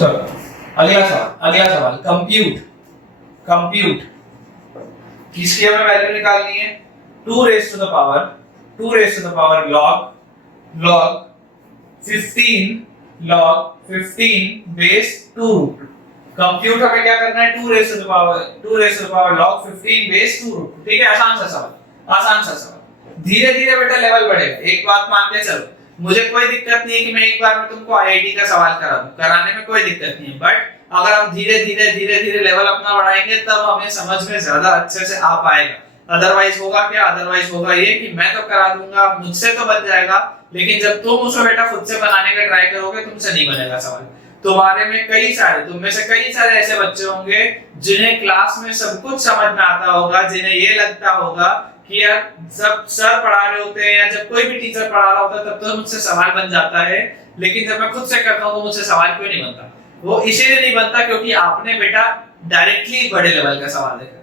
चलो अगला सवाल कंप्यूट किसकी हमें वैल्यू निकालनी है? 2 raise to the power log 15 base 2 root. Compute हमें क्या करना है? 2 raise to the power log 15 base 2 root. ठीक है, आसान सा सवाल। धीरे धीरे बेटा लेवल बढ़ेगा। एक बात मान के चलो, मुझे कोई दिक्कत नहीं है कि मैं एक बार में तुमको आईआईटी का सवाल करा दूं, कराने में कोई दिक्कत नहीं है, बट अगर हम धीरे धीरे लेवल अपना बढ़ाएंगे तब हमें समझ में ज्यादा अच्छे से आ पाएगा। अदरवाइज होगा क्या? अदरवाइज होगा ये कि मैं तो करा दूंगा, मुझसे तो बन जाएगा, लेकिन जब तुम उसको बेटा खुद से बनाने का ट्राई करोगे तुमसे नहीं बनेगा सवाल। तुम्हारे में तुम में से कई सारे ऐसे बच्चे होंगे जिन्हें क्लास में सब कुछ समझ में आता होगा, जिन्हें ये लगता होगा कि यार जब सर पढ़ा रहे होते हैं या जब कोई भी टीचर पढ़ा रहा होता है तब तो मुझसे सवाल बन जाता है, लेकिन जब मैं खुद से करता हूँ तो मुझसे सवाल क्यों नहीं बनता? वो इसीलिए नहीं बनता क्योंकि आपने बेटा डायरेक्टली बड़े लेवल का सवाल देखा।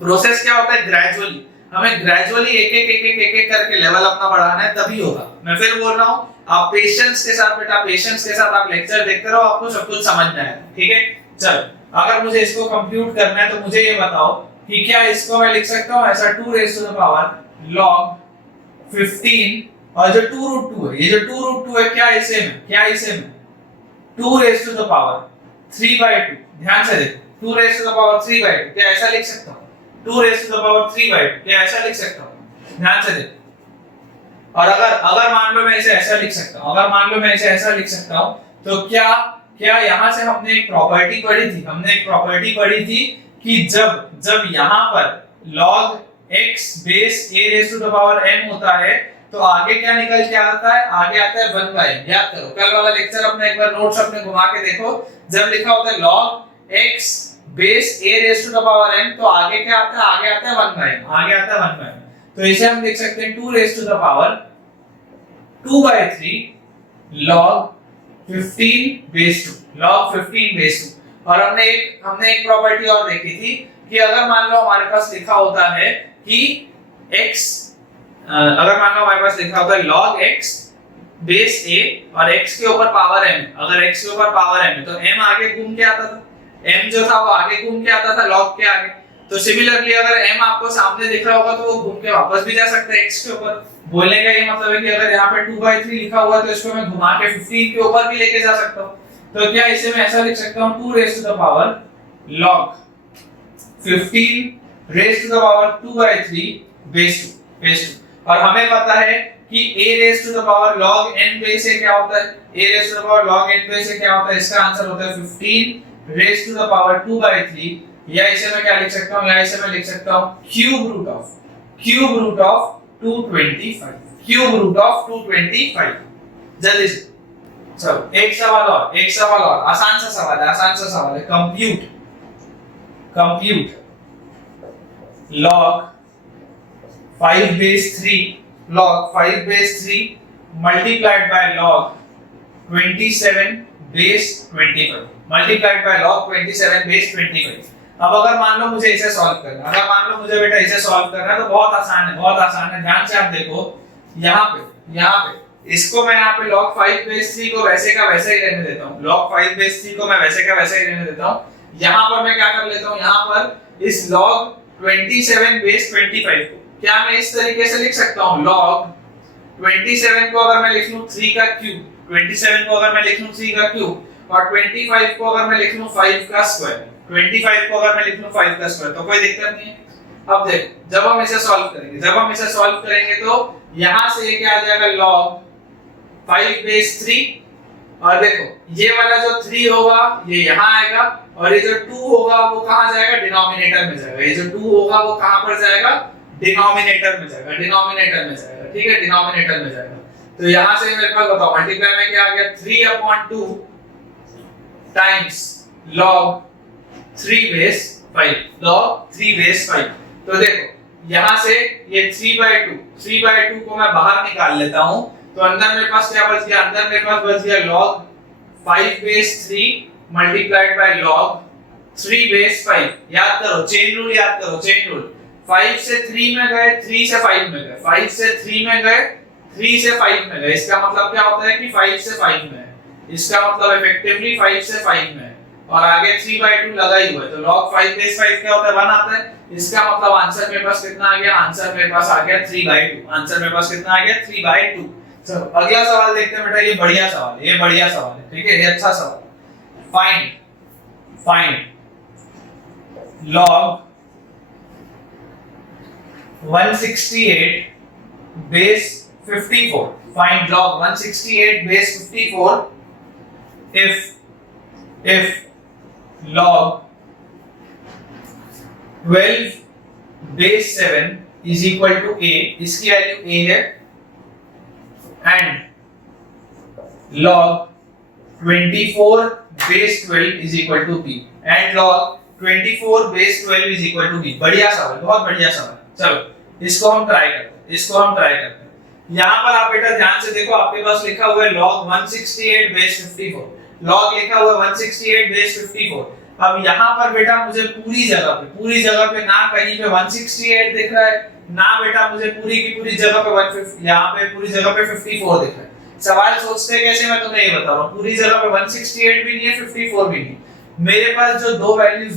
प्रोसेस क्या होता है? ग्रेजुअली हमें ग्रेजुअली एक करके लेवल अपना बढ़ाना है, तभी होगा। मैं फिर बोल रहा हूँ, आप पेशेंस के साथ आप लेक्चर देखते रहो, आपको सब कुछ समझ में आएगा। ठीक है, चलो अगर मुझे इसको कंप्यूट करना है तो मुझे ये बताओ कि क्या इसको मैं लिख सकता हूँ ऐसा 2 raise to the power log 15 और जो 2 रूट 2 है, ये जो 2 रूट 2 है क्या इसे में 2 रेज़ टू द पावर 3/2। ध्यान से देखो, 2 रेज़ टू द पावर 3/2 क्या ऐसा लिख सकता हूँ? 2 रेज़ टू द पावर 3/2 क्या ऐसा लिख सकता हूँ? ध्यान से देखो। और अगर मान लो मैं इसे ऐसा लिख सकता हूँ, तो क्या यहाँ से हमने एक प्रॉपर्टी पढ़ी थी कि जब यहाँ पर log x base a raise to the power n होता है तो आगे क्या निकल के आता है? आगे आता है 1/n। याद करो, कल वाला लेक्चर अपने एक बार नोट्स अपने घुमा के देखो, जब लिखा होता है log x base a raise to the power n तो आगे क्या आता है? आगे आता है 1/n। तो इसे हम लिख सकते हैं 2 raise to the power 2/3 log 15 base 2। और हमने एक प्रॉपर्टी और देखी थी कि अगर मान लो हमारे पास लिखा होता है कि log x बेस a और x के ऊपर पावर m, अगर x के ऊपर पावर m है तो m आगे घूम के आता था, m जो था वो आगे घूम के आता था log के आगे। तो सिमिलरली अगर m आपको सामने दिख रहा होगा तो वो घूम के वापस भी जा सकता है x के ऊपर। बोलने का ये मतलब है कि अगर यहाँ पे 2/3 लिखा हुआ है तो इसको मैं घुमा के 15 के ऊपर भी लेके जा सकता हूँ। तो क्या इसे मैं ऐसा लिख सकता हूँ 2 raise to the power log 15 raise to the power 2/3 base 2। और हमें पता है कि a raise to the power log n base से क्या होता है? इसका आंसर होता है 15 रेज़ टू द पावर 2/3, या इसे मैं क्या लिख सकता हूँ? इसे मैं लिख सकता हूँ क्यूब रूट ऑफ 225। जल्दी से चलो एक सवाल और आसान सा सवाल है। Compute log 5 base 3 multiplied by log 27 base 25 अब अगर मान लो मुझे इसे सॉल्व करना है तो बहुत आसान है। ध्यान से आप देखो, यहाँ पे इसको मैं यहाँ पे log 5 बेस 3 को वैसे का वैसे ही रहने देता हूँ। यहाँ पर मैं क्या कर लेता हूँ? यहाँ पर इस log 27 बेस 25 को क्या मैं इस तरीके से लिख सकता हूँ? log 27 को अगर मैं लिख लूँ 3 का क्यूब और 25 को अगर मैं लिख लूँ 5 का स्क्वायर तो कोई दिक्कत नहीं है। अब देख, जब हम इसे सॉल्व करेंगे तो यहाँ से ये क्या आ जाएगा? log 5 बेस 3 और देखो ये वाला जो 3 होगा ये यहाँ आएगा और ये जो 2 होगा वो कहाँ जाएगा? डिनोमिनेटर में जाएगा। ये जो 2 होगा वो कहाँ पर जाएगा? डिनोमिनेटर में जाएगा। ठीक है, डिनोमिनेटर में जाएगा। तो यहाँ से मेरे पास बताओ मल्टीप्लाई में क्या आ गया? 3/2 टाइम्स log 3 बेस 5। तो देखो यहाँ से ये 3/2 को मैं बाहर निकाल लेता हूँ तो अंदर मेरे पास क्या बच गया? log 5 base 3 multiplied by log 3 base 5। याद करो चेन रूल 5 से 3 में गए, 3 से 5 में गए, 5 से 3 में गए, 3 से 5 में गए। इसका मतलब क्या होता है कि 5 से 5 में है। इसका मतलब इफेक्टिवली 5 से 5 में है और आगे 3/2 लगा ही हुआ है, तो log 5 बेस 5 क्या होता है 1 आता है। इसका मतलब आंसर मेरे पास कितना आ गया, आंसर मेरे पास आ गया 3/2, आंसर मेरे पास कितना आ गया 3/2। चलो अगला सवाल देखते हैं बेटा, ये बढ़िया सवाल है, ये बढ़िया सवाल है, ठीक है, ये अच्छा सवाल है। Find log 168 base 54, find log 168 base 54 if log 12 base 7 is equal to a, इसकी वैल्यू a है, and log 24 base 12 is equal to b, and log 24 base 12 is equal to b। बढ़िया सवाल, बहुत बढ़िया सवाल। चलो इसको हम ट्राई करते हैं, यहाँ पर आप बेटा ध्यान से देखो, आपके पास लिखा हुआ है log 168 base 54, log लिखा हुआ है 168 base 54। अब यहाँ पर बेटा मुझे पूरी जगह पे ना कहीं पे 168 दिख रहा है, ना बेटा मुझे पूरी की पूरी जगह पे 150, यहाँ पे पूरी जगह पे 54 दिख रहा है। सवाल सोचते कैसे, मैं तुम्हें ये बता रहा हूँ, पूरी जगह पे 168 भी नहीं है, 54 भी नहीं। मेरे पास जो दो वैल्यूज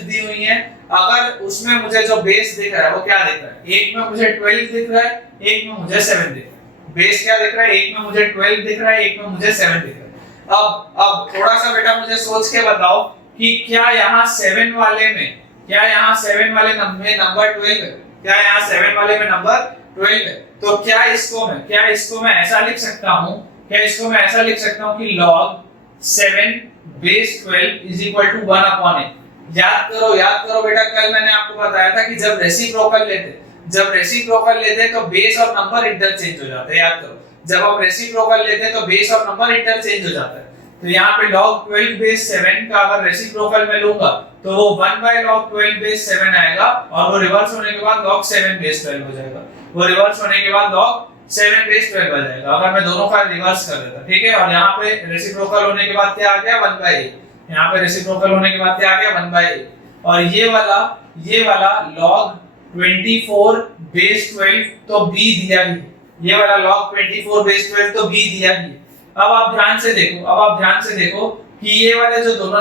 दी हुई हैं, अगर उसमें मुझे जो बेस दिख रहा है वो क्या दिख रहा है, एक में मुझे 12 दिख रहा है, एक में मुझे 7 दिख रहा है। बेस क्या दिख रहा है, एक में मुझे 12 दिख रहा है, एक में मुझे 7 दिख रहा है। अब थोड़ा सा बेटा मुझे सोच के बताओ कि क्या यहाँ 7 वाले में नंबर 12 है, क्या यहाँ 7 वाले में नंबर 12 है, तो क्या इसको मैं ऐसा लिख सकता हूँ, कि log 7 base 12 is equal to 1 upon a। याद करो बेटा, कल मैंने आपको बताया था कि जब रेसिप्रोकल लेते तो बेस और नंबर इंटरचेंज हो जाते हैं। याद करो, जब हम रेसिप्रोकल लेते हैं तो बेस और नंबर इंटरचेंज हो जाता है। तो यहाँ पे log 12 base 7 का अगर रेसिप्रोकल में लूंगा तो वो 1 by log 12 base 7 आएगा, और वो रिवर्स होने के बाद log 7 base 12 हो जाएगा, अगर मैं दोनों का रिवर्स कर देता, ठीक है। और यहाँ पे रेसिप्रोकल होने के बाद क्या आ गया 1 by a, यहाँ पे रेसिप्रोकल होने के बाद क्या आ गया 1 by a, और ये वाला log 24 base 12 तो b दिया ही, ये वाला log 24 base 12 तो b दिया ही। अब आप ध्यान से देखो कि ये वाले जो दोनों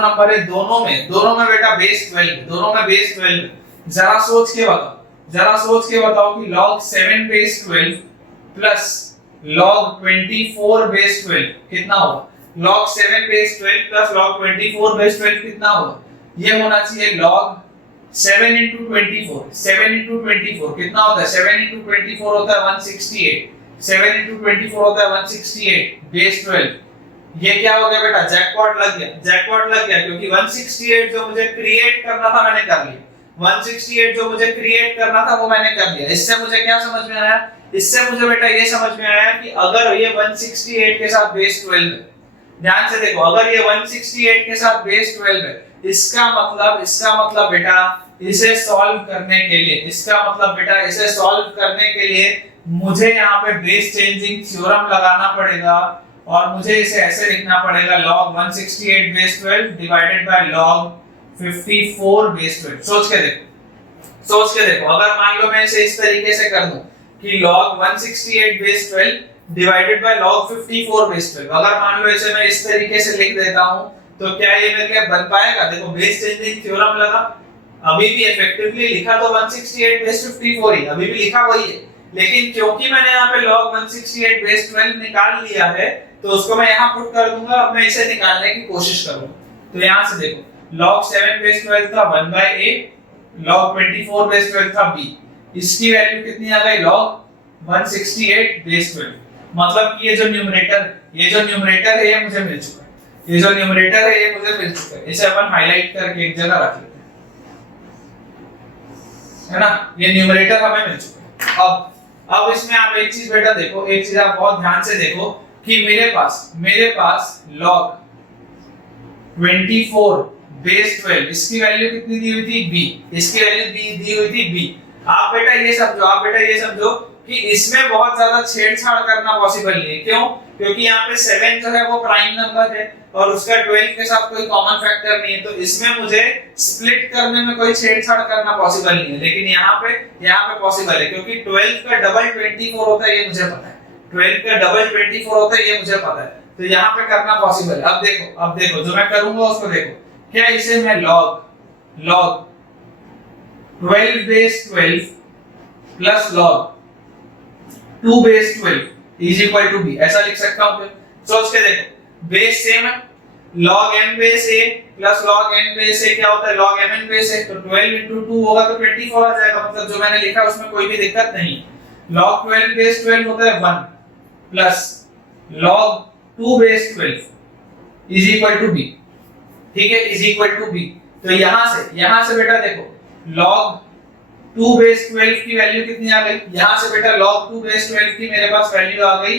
नंबर है, दोनों में बेटा बेस 12 है, जरा सोच के बताओ कि log 7 base 12 plus log 24 base 12 कितना होगा। log 7 base 12 plus log 24 base 12 कितना होगा, ये होना चाहिए log 7 into 24 कितना होता है, 7 into 24 होता है 168, 7 into 24 होता है 168 base 12। ये क्या हो गया बेटा, जैकपॉट लग गया, क्योंकि 168 जो मुझे क्रिएट करना था मैंने कर लिया, 168 जो मुझे क्रिएट करना था वो मैंने कर लिया। इससे मुझे क्या समझ में आया, बेटा ये समझ में आया कि अगर ये 168 के साथ बेस 12 है, ध्यान से देखो, अगर ये 168 के साथ बेस 12 है, इसका मतलब बेटा इसे सॉल्व करने के लिए मुझे यहाँ पे बेस चेंजिंग थ्योरम लगाना पड़ेगा, और मुझे इसे ऐसे लिखना पड़ेगा log 168 base 12 divided by log 54 base 12। सोच के देखो, अगर मान लो मैं इसे इस तरीके से कर दूं कि log 168 base 12 divided by log 54 base 12, अगर मान लो इसे मैं इस तरीके से लिख देता हूं तो क्या ये मेरे लिए बन पाएगा। देखो बेस चेंजिंग थ्योरम लगा, अभी भी इफेक्टिवली लिखा तो 168 base 54 ही, अभी भी लिखा वही है, लेकिन क्योंकि मैंने यहाँ पे log 168 base 12 निकाल लिया है तो उसको मैं यहाँ पुट कर दूंगा। अब मैं इसे निकालने की कोशिश करूंगा, तो यहाँ से देखो log 7 base 12 था 1 by a, log 24 base 12 था b, इसकी वैल्यू कितनी आ गई log 168 base 12। मतलब कि ये जो न्यूमरेटर है ये मुझे मिल चुका है, इसे अपन हाईलाइट करके एक जगह रख लेते हैं, है ना, ये न्यूमरेटर हमें मिल चुका है। अब इसमें आप एक चीज बेटा देखो, एक चीज आप बहुत ध्यान से देखो कि मेरे पास log 24 base 12 इसकी वैल्यू कितनी दी हुई थी b, इसकी वैल्यू दी हुई थी b। आप बेटा ये समझो कि इसमें बहुत ज्यादा छेड़छाड़ करना पॉसिबल नहीं है। क्यों? क्योंकि यहाँ पे 7 जो है वो प्राइम नंबर है और उसका 12 के साथ कोई कॉमन फैक्टर नहीं है, तो इसमें मुझे स्प्लिट करने में कोई छेड़छाड़ करना पॉसिबल नहीं है। लेकिन यहाँ पे पॉसिबल है, क्योंकि 12 का डबल 24 होता है, ये मुझे पता है। 12 का डबल 24 होता है, ये मुझे पता है, तो यहाँ पे करना पॉसिबल है। अब देखो जो मैं करूंगा उसको देखो, क्या इसे मैं log 12 base 12 plus log 2 base 12 is equal to b, ऐसा लिख सकता हूँ। फिर सोच के देखो, बेस सेम है, log m base a plus log n base a क्या होता है, log mn बेस a, तो 12 into 2 होगा तो 24 आ जाएगा, मतलब जो मैंने लिखा उसमें कोई भी दिक्कत नहीं। log 12 बेस 12 होता है 1 plus log 2 base 12 is equal to b, ठीक है, इज इक्वल टू b। तो यहां से बेटा देखो, log 2 बेस 12 की वैल्यू कितनी आ गई, यहां से बेटा log 2 बेस 12 की मेरे पास वैल्यू आ गई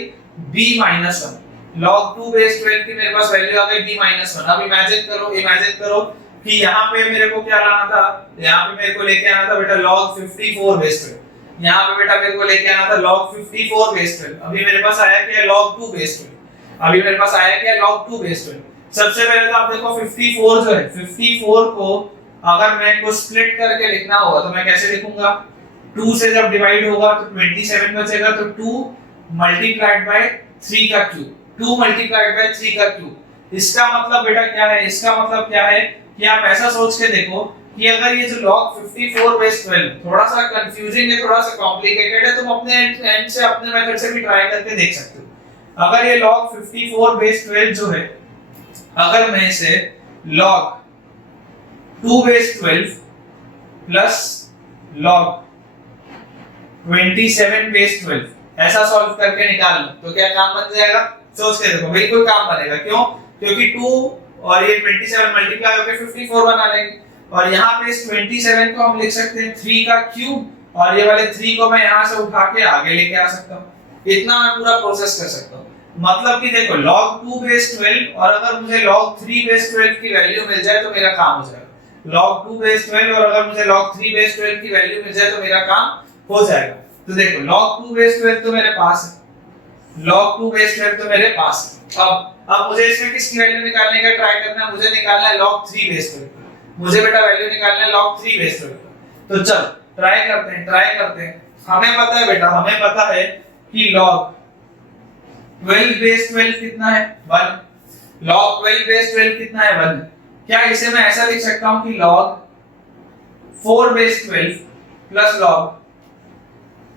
b माइनस 1, log 2 बेस 12 की मेरे पास वैल्यू आ गई b माइनस 1। अब इमेजिन करो कि यहाँ पे मेरे को क्या लाना था, यहाँ पे मेरे को लेके आना था बेटा log 54 बेस 12, यहाँ पे बेटा मेरे को लेके आना था log 54 बेस 12। अभी मेरे पास आया क्या, log 2 बेस 12, अभी मेरे पास आया क्या, log 2 बेस 12। सबसे पहले तो आप देखो 54 जो है, 54 को अगर मैं को स्प्लिट करके लिखना होगा तो मैं कैसे लिखूंगा, 2 से जब डिवाइड होगा तो 27 बचेगा, तो 2 मल्टीप्लाइड बाय 3 का क्यूब, 2 मल्टीप्लाइड बाय 3 का क्यूब। इसका मतलब बेटा क्या है, इसका मतलब क्या है कि आप ऐसा सोच के देखो कि अगर ये जो log 54 बेस 12 थोड़ा सा कंफ्यूजिंग है, थोड़ा सा कॉम्प्लिकेटेड है, तुम अपने एंड से अपने मेथड से भी ट्राई करके देख सकते हो। अगर ये log 54 बेस 12 जो है, अगर मैं इसे log 2 base 12 plus log 27 base 12 ऐसा सॉल्व करके निकाल लो तो क्या काम बन जाएगा, सोच के देखो, बिल्कुल काम बनेगा। क्यों, क्योंकि 2 और ये 27 मल्टीप्लाई होकर 54 बना लेंगे, और यहाँ पे इस 27 को हम लिख सकते हैं 3 का क्यूब, और ये वाले 3 को मैं यहाँ से उठा के आगे लेके आ सकता हूँ। इतना मैं पूरा प्रोसेस कर सकता हूँ। मतलब कि देखो log 2 बेस 12 और अगर मुझे log 3 बेस 12 की वैल्यू मिल जाए तो मेरा काम हो जाएगा, log 2 बेस 12 और अगर मुझे log 3 बेस 12 की वैल्यू मिल जाए तो मेरा काम हो जाएगा। तो देखो log 2 बेस 12 तो मेरे पास है, log 2 बेस 12 तो मेरे पास है। अब मुझे इसमें किसकी वैल्यू निकालने का ट्राई करना है, मुझे निकालना है log 3 बेस 12, मुझे बेटा वैल्यू निकालना है log 3 बेस 12। तो चल ट्राई करते हैं। हमें पता है बेटा, हमें पता है कि log 12 बेस 12 कितना है, 1, log 12 बेस 12 कितना है, 1। क्या इसे मैं ऐसा लिख सकता हूं कि log 4 base 12 plus log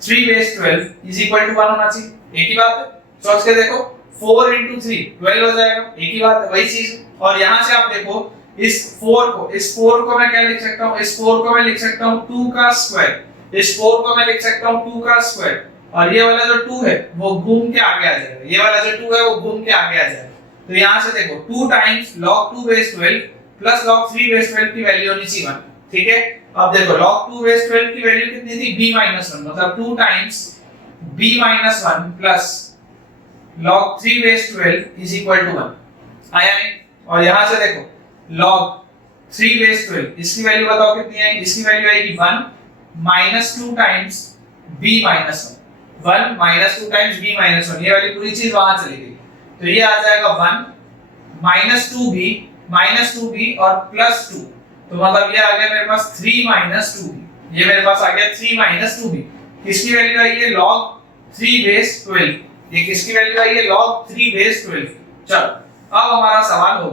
3 base 12 is equal to 1 होना चाहिए, एक ही बात है। सोच के देखो, 4 into 3 12 हो जाएगा, एक ही बात है, वही चीज। और यहां से आप देखो इस 4 को मैं क्या लिख सकता हूं, इस 4 को मैं लिख सकता हूं 2 का स्क्वायर, इस 4 को मैं लिख सकता हूं 2 का स्क्वायर, और ये वाला जो 2 है वो घूम के आगे आ जाएगा, ये वाला जो 2 है वो घूम के आगे आ जाएगा। तो यहां से देखो 2 times log 2 base 12 plus log 3 base 12 की वैल्यू होनी चाहिए 1, ठीक है। अब देखो log 2 बेस 12 की वैल्यू कितनी थी, b माइनस 1, मतलब 2 times b minus 1 plus log 3 base 12 is equal to 1, आया नहीं। और यहां से देखो log 3 बेस 12 इसकी वैल्यू बताओ कितनी है, इसकी वैल्यू आएगी 1 minus 2 times b minus 1 minus 2 times b minus 1, ये वाली पूरी चीज वहां चली गई। तो ये आ जाएगा 1 माइनस 2b और प्लस 2, तो मतलब ये आ गया मेरे पास 3 माइनस 2b, ये मेरे पास आ गया 3 माइनस 2b। किसकी वैल्यू आई है, log 3 बेस 12, ये किसकी वैल्यू आई है, log 3 बेस 12। चलो अब हमारा सवाल हो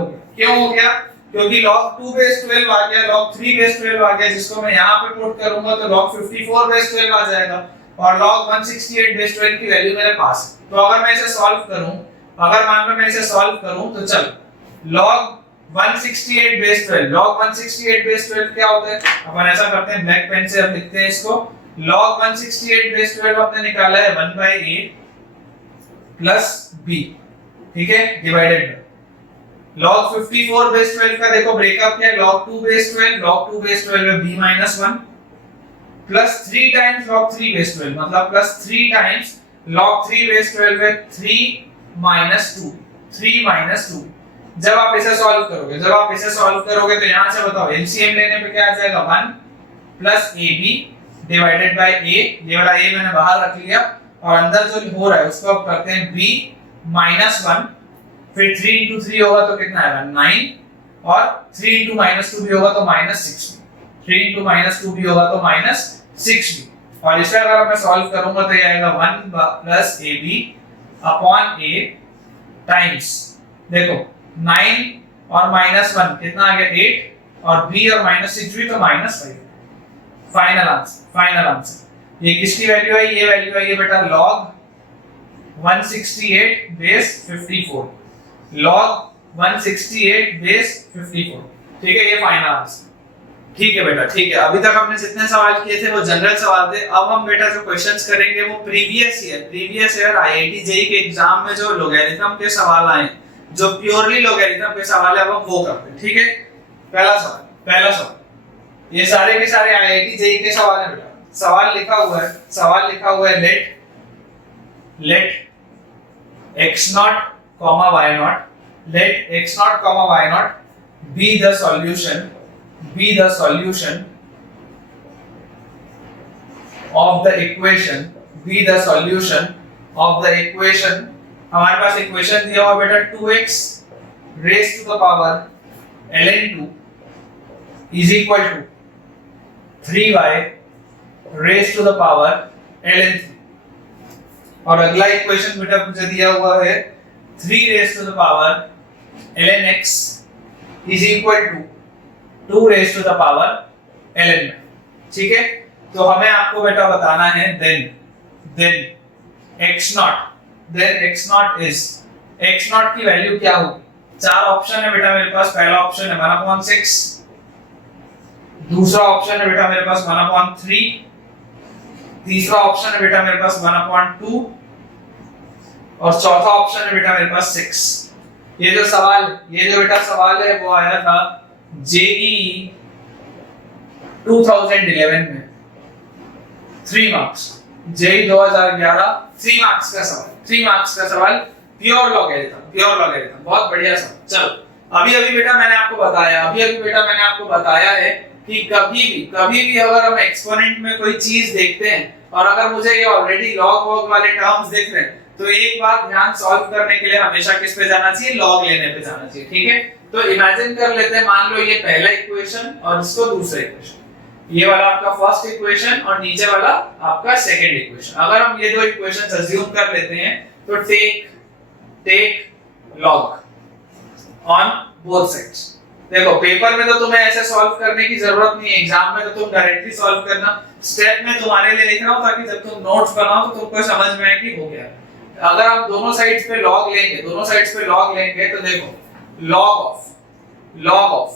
गया, क्यों हो गया, क्योंकि log 2 बेस 12 आ गया, log 3 बेस 12 आ गया, जिसको मैं यहाँ पे पुट करूंगा तो log 54 बेस 12 आ जाएगा, और log 168 बेस 12 की वैल्यू मेरे पास है। तो अगर मैं इसे सॉल्व करूं, अगर मान लो मैं इसे सॉल्व करूं तो चल log 168 बेस 12, log 168 बेस 12 क्या होता है, अपन ऐसा करते हैं, ब्लैक पेन से अब लिखते हैं इसको। log 168 बेस 12 आपने निकाला है 1/a प्लस b, ठीक है, डिवाइडेड बाय log 54 बेस 12 का देखो ब्रेकअप क्या है, log 2 बेस 12 में b minus 1 plus 3 times log 3 base 12, मतलब प्लस 3 टाइम्स log 3 बेस 12 में 3 माइनस 2। जब आप इसे सॉल्व करोगे तो यहां से बताओ एलसीएम लेने पे क्या आ जाएगा, 1 plus ab divided by a, ये वाला a मैंने बाहर रख लिया, और अंदर जो हो रहा है उसको अब करते हैं b माइनस 1, फिर 3 into 3 होगा तो कितना आएगा 9, और 3 into -2 भी होगा तो -6, 3 into -2 भी होगा तो -6 भी। और इसे अगर मैं सॉल्व करूंगा तो ये आएगा 1 plus A B upon A times, देखो 9 और -1 कितना आ गया 8 और b और -6 भी तो -5। फाइनल आंसर ये किसकी वैल्यू आई, ये वैल्यू आई है बेटा log 168 बेस 54, log 168 बेस 54। ठीक है, ये फाइनल आंसर। ठीक है बेटा, ठीक है। अभी तक हमने जितने सवाल किए थे वो जनरल सवाल थे। अब हम बेटा जो क्वेश्चंस करेंगे वो प्रीवियस ईयर आईआईटी जेईई के एग्जाम में जो लॉगरिथम के सवाल आए, जो प्योरली लॉगरिथम के सवाल है, अब हम वो करते हैं। ठीक है, पहला सवाल ये सारे के सारे आईआईटी जेईई के सवाल है बेटा। सवाल लिखा हुआ है late x0, y0, let x0, y0 be the solution of the equation, हमारे पास इक्वेशन दिया हुआ बेटा 2x raised to the power ln2 is equal to 3y raised to the power ln3। और अगला इक्वेशन बेटा मुझे दिया हुआ है 3 raised to the power ln x is equal to 2 raised to the power ln। ठीक है, तो हमें आपको बेटा बताना है then x0 is x0 की वैल्यू क्या होगी। चार ऑप्शन है बेटा मेरे पास। पहला ऑप्शन है 1/6, दूसरा ऑप्शन है बेटा मेरे पास 1/3, तीसरा ऑप्शन है बेटा मेरे पास 1/2 और चौथा ऑप्शन है बेटा मेरे पास 6। ये जो बेटा सवाल है वो आया था जेईई 2011 में 3 मार्क्स, जेईई 2011 3 मार्क्स का सवाल प्योर लॉगरिथम। बहुत बढ़िया सवाल। चलो अभी बेटा मैंने आपको बताया है कि कभी भी अगर हम एक्सपोनेंट में कोई चीज देखते हैं और अगर मुझे ये ऑलरेडी लॉग वॉग वाले टर्म्स दिख रहे हैं तो एक बात ध्यान सॉल्व करने के लिए हमेशा किस पे जाना चाहिए, लॉग लेने पे जाना चाहिए। ठीक है, तो इमेजिन कर लेते हैं, मान लो ये पहला इक्वेशन और इसको दूसरा इक्वेशन, ये वाला आपका फर्स्ट इक्वेशन और नीचे वाला आपका सेकंड इक्वेशन। अगर हम ये दो इक्वेशंस अज्यूम कर लेते हैं तो take log on both sides. देखो पेपर में तो तुम्हें ऐसे सॉल्व करने की जरूरत नहीं है, एग्जाम में तो तुम डायरेक्टली सॉल्व करना। स्टेप में तुम्हारे लिए लिख रहा हूं ताकि जब तुम नोट्स बनाओ तो तुमको समझ में आए कि हो गया। अगर हम दोनों साइड्स पे लॉग लेंगे तो देखो log of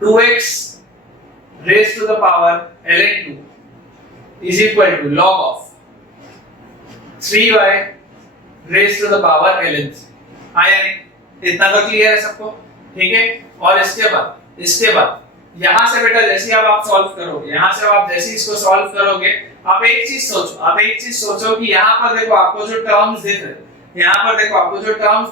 2x raised to the power ln2 is equal to log of 3y raised to the power ln3। आया नहीं? इतना तो क्लियर है सबको? ठीक है, और इसके बाद यहां से बेटा जैसे आप सॉल्व करोगे, यहां से आप जैसे इसको सॉल्व करोगे, आप एक चीज सोचो कि यहां पर देखो आपको जो टर्म्स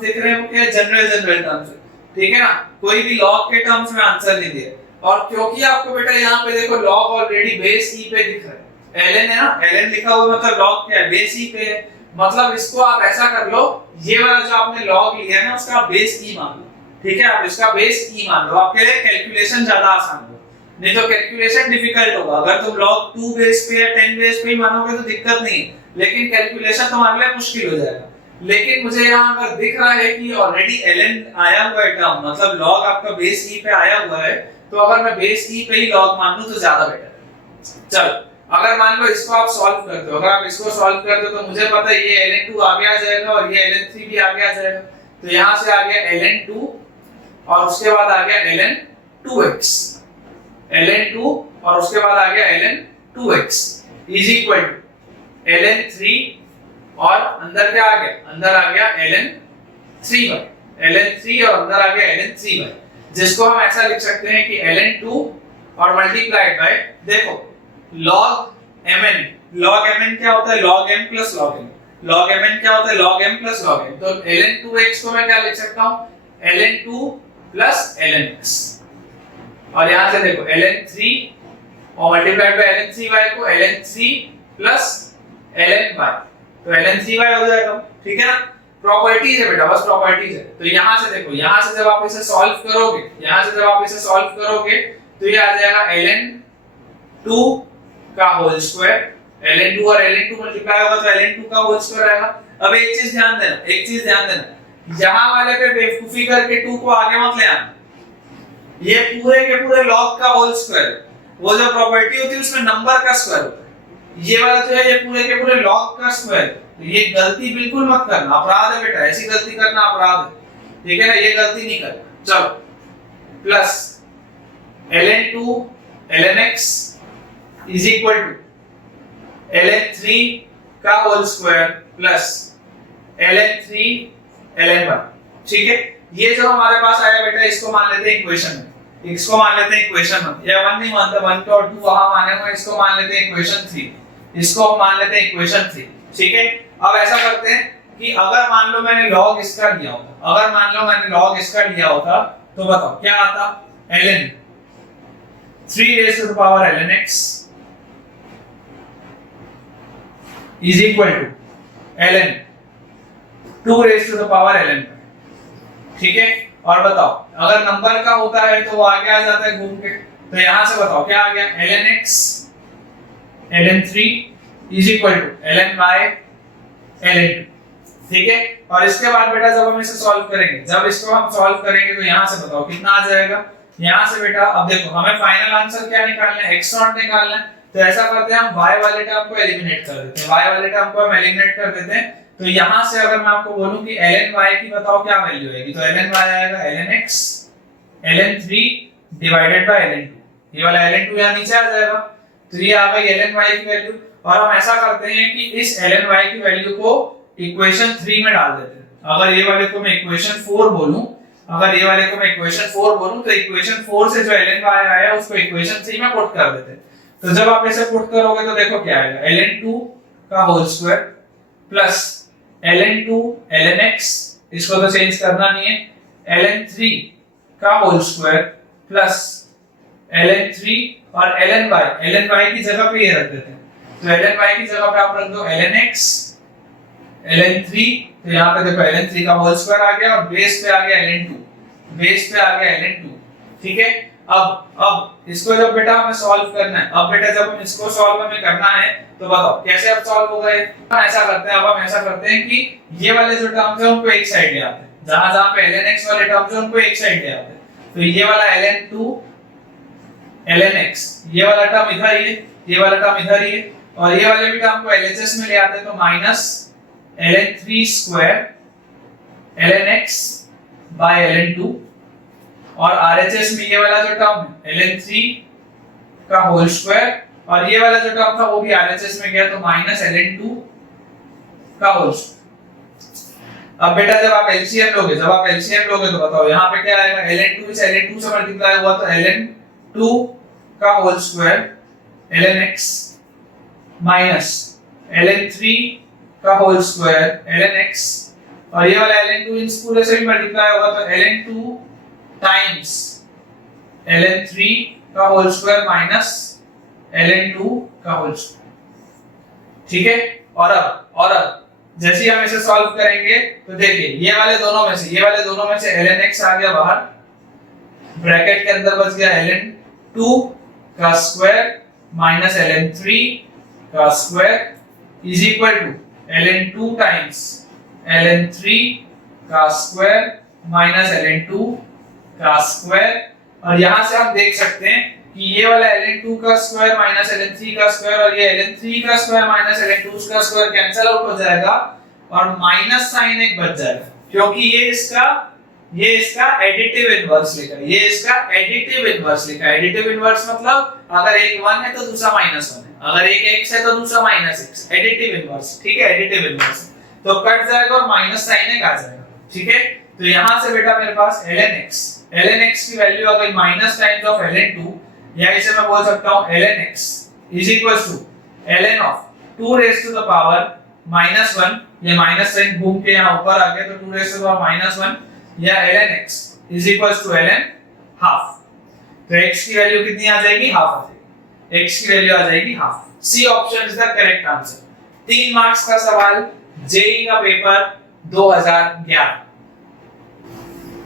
दिख रहे हैं वो क्या जनरल टर्म्स है। ठीक है ना, कोई भी लॉग के टर्म्स में आंसर नहीं दिया। और क्योंकि आपको बेटा यहाँ पे देखो लॉग ऑलरेडी बेस ई पे दिख रहा है, ln है ना, ln लिखा हुआ मतलब लॉग क्या है, बेस ई पे है। मतलब इसको आप ऐसा कर लो, ये वाला जो आपने लॉग लिया है ना उसका बेस ई मान लो। ठीक है, आप इसका बेस ई मान लो, आपके लिए कैलकुलेशन ज्यादा आसान होगा। नहीं तो कैलकुलेशन डिफिकल्ट होगा। अगर तुम log 2 बेस पे या 10 बेस पे ही मानोगे तो दिक्कत नहीं, लेकिन कैलकुलेशन तुम्हारे लिए मुश्किल हो जाएगा। लेकिन मुझे यहाँ अगर दिख रहा है कि ऑलरेडी ln आया हुआ है टर्म, मतलब log आपका बेस ई पे आया हुआ है, तो अगर मैं बेस ई पे ही log मान लूं तो ज्यादा बेटर है। चलो अगर मान लो इसको आप सॉल्व करते हो, तो मुझे पता है ये ln2 आगे आ जाएगा और ये ln3 भी आगे आ जाएगा। तो यहाँ से आ गया ln2 और उसके बाद आ गया ln2x, ln2 और उसके बाद आ गया ln2x is equal to ln3 और अंदर क्या आ गया, अंदर आ गया ln3 और अंदर आ गया ln3, जिसको हम ऐसा लिख सकते हैं कि ln2 और मल्टीप्लाइड बाय, देखो log mn क्या होता है, log m plus log n। log mn क्या होता है, log m plus log n। तो ln2x को मैं क्या लिख सकता हूं, ln2 प्लस lnx। और यहां से देखो ln3 और मल्टीप्लाइड बाय ln3y को ln3 प्लस lny, तो ln3y हो जाएगा। ठीक है ना, प्रॉपर्टीज है बेटा, बस प्रॉपर्टीज है। तो यहां से देखो, यहां से जब आप इसे सॉल्व करोगे तो ये आ जाएगा ln2 का होल स्क्वायर, ln2 और ln2 मल्टीप्लाई होगा तो ln2 का होल स्क्वायर आएगा। अब एक चीज ध्यान देना, यहां वाले पे बेवकूफी करके 2 को आगे मत ले आना, ये पूरे के पूरे लॉग का होल स्क्वायर, वो जो प्रॉपर्टी होती है उसमें नंबर का स्क्वायर होता है, ये वाला जो है ये पूरे के पूरे लॉग का स्क्वायर, तो ये गलती बिल्कुल मत करना, अपराध है बेटा, ऐसी गलती करना अपराध है, ठीक है ना, ये गलती नहीं करना। चलो plus ln2 ln x is equal to ln3 का whole square plus ln3 ln1, ठीक है। ये जो हमारे पास आया बेटा इसको मान लेते हैं इक्वेशन में, इसको मान लेते हैं इक्वेशन में, या 1 नहीं मानते, 1 और 2 वहां माने हुए, इसको मान लेते हैं इक्वेशन 3, इसको मान लेते हैं इक्वेशन 3, ठीक है। अब ऐसा करते हैं कि अगर मान लो मैंने log इसका लिया होता, अगर मान लो मैंने log इसका लिया होता तो बताओ क्या आता, ln 3 raised to the power ln x is equal to ln 2 raised to the power ln, ठीक है। और बताओ अगर नंबर का होता है तो वो आगे आ जाता है घूम के, तो यहां से बताओ क्या आ गया, ln x ln 3 is equal to ln y ln 2, ठीक है। और इसके बाद बेटा जब हम इसे सॉल्व करेंगे, जब इसको हम सॉल्व करेंगे तो यहां से बताओ कितना आ जाएगा, यहां से बेटा अब देखो हमें फाइनल आंसर क्या निकालना है, x नॉट निकालना है, तो ऐसा करते हैं हम y वाले टर्म को एलिमिनेट कर देते हैं, y वाले टर्म को हम एलिमिनेट कर देते हैं, तो यहां से अगर मैं आपको बोलूं कि ln y की बताओ क्या वैल्यू आएगी, तो ln y आएगा ln x ln 3 divided by ln 2, ये वाला ln 2 यहां नीचे आ जाएगा, तो ये आ गई ln y की वैल्यू। और हम ऐसा करते हैं कि इस ln y की वैल्यू को इक्वेशन 3 में डाल देते हैं, अगर ये वाले को मैं इक्वेशन 4 बोलूं, अगर ये वाले को मैं इक्वेशन 4 बोलूं तो इक्वेशन 4 से जो ln y आया उसको इक्वेशन 3 में पुट कर देते हैं, तो जब आप इसे पुट करोगे तो देखो क्या आएगा, ln2 का whole square plus ln2 ln x, इसको तो चेंज करना नहीं है, ln3 का होल स्क्वायर प्लस ln3 और ln y की जगह पे ये रख देते हैं, तो ln y की जगह पे आप रख दो ln x ln3, तो यहाँ पे देखो ln3 का होल स्क्वायर आ गया और बेस पे आ गया ln2, बेस पे आ गया ln2, ठीक है। अब इसको जब बेटा हमें सॉल्व करना है, अब बेटा जब हम इसको सॉल्व हमें करना है तो बताओ कैसे अब सॉल्व होगा ये, हम ऐसा करते हैं, अब हम ऐसा करते हैं कि ये वाले जो टर्म्स है उनको एक साइड ले आते हैं, जहां पे ln x वाले टर्म्स है उनको एक साइड ले आते हैं, तो ये वाला ln2 ln x, ये वाला टर्म इधर ही है, ये वाला टर्म इधर ही है, और ये वाले भी टर्म को LHS में ले आते हैं, तो minus ln3 square ln x by ln2, और RHS में ये वाला जो टर्म है ln3 का होल स्क्वायर, और ये वाला जो टर्म था वो भी RHS में गया, तो माइनस ln2 का होल स्क्वायर। अब बेटा जब आप LCM लोगे, तो बताओ यहाँ पे क्या आएगा, ln2 से ln2 से मल्टीप्लाई हुआ तो ln2 का whole square ln x minus ln3 का होल स्क्वायर ln x, और ये वाला ln2 इस पूरे से भी मल्टीप्लाई होगा तो ln2 टाइम्स ln3 का होल स्क्वायर माइनस ln2 का होल स्क्वायर, ठीक है। और अब जैसे ही हम इसे सॉल्व करेंगे तो देखिए ये वाले दोनों में से ln x आ गया बाहर, ब्रैकेट के अंदर बच गया ln2 का स्क्वायर माइनस ln3 का square is equal to ln2 times ln3 का स्क्वायर माइनस ln2 का स्क्वायर, और यहां से आप देख सकते हैं कि ये वाला ln2 का स्क्वायर माइनस ln3 का स्क्वायर और ये ln3 का स्क्वायर माइनस ln2 का स्क्वायर कैंसिल आउट हो जाएगा और माइनस साइन एक बच जाएगा, क्योंकि ये इसका एडिटिव इनवर्स लिखा है, ये इसका एडिटिव इनवर्स लिखा है। एडिटिव इनवर्स मतलब अगर एक 1 है तो दूसरा -1 है, अगर एक x है तो दूसरा -x, एडिटिव इनवर्स, ठीक है, एडिटिव इनवर्स तो कट जाएगा और माइनस साइन एक आ जाएगा, ठीक है। तो यहां से बेटा मेरे पास ln x की वैल्यू आ गई माइनस टाइम्स ऑफ ln2, या इसे मैं बोल सकता हूं ln x is equal to ln of 2 raise to the power -1, ये माइनस साइन घूम के यहां ऊपर आ गया तो 2 रेज़ टू द पावर -1, या ln x is equal to ln half, तो x की वैल्यू कितनी आ जाएगी, हाफ आ जाएगी, x की वैल्यू आ जाएगी half. C option is the correct answer. 3 marks का सवाल, जेईई का पेपर 2011,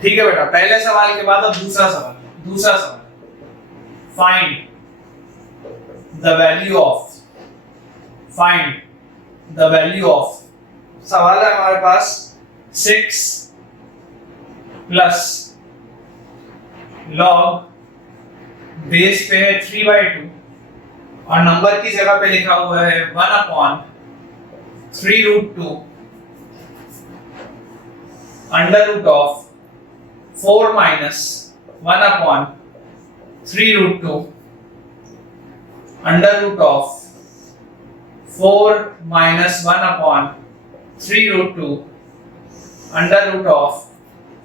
ठीक है बेटा। पहले सवाल के बाद अब दूसरा सवाल, find the value of, find the value of, सवाल है हमारे पास 6 प्लस लॉग बेस पे है 3/2 और नंबर की जगह पे लिखा हुआ है 1/3√2 under root of 4 minus 1/3√2 under root of 4 minus 1/3√2 under root of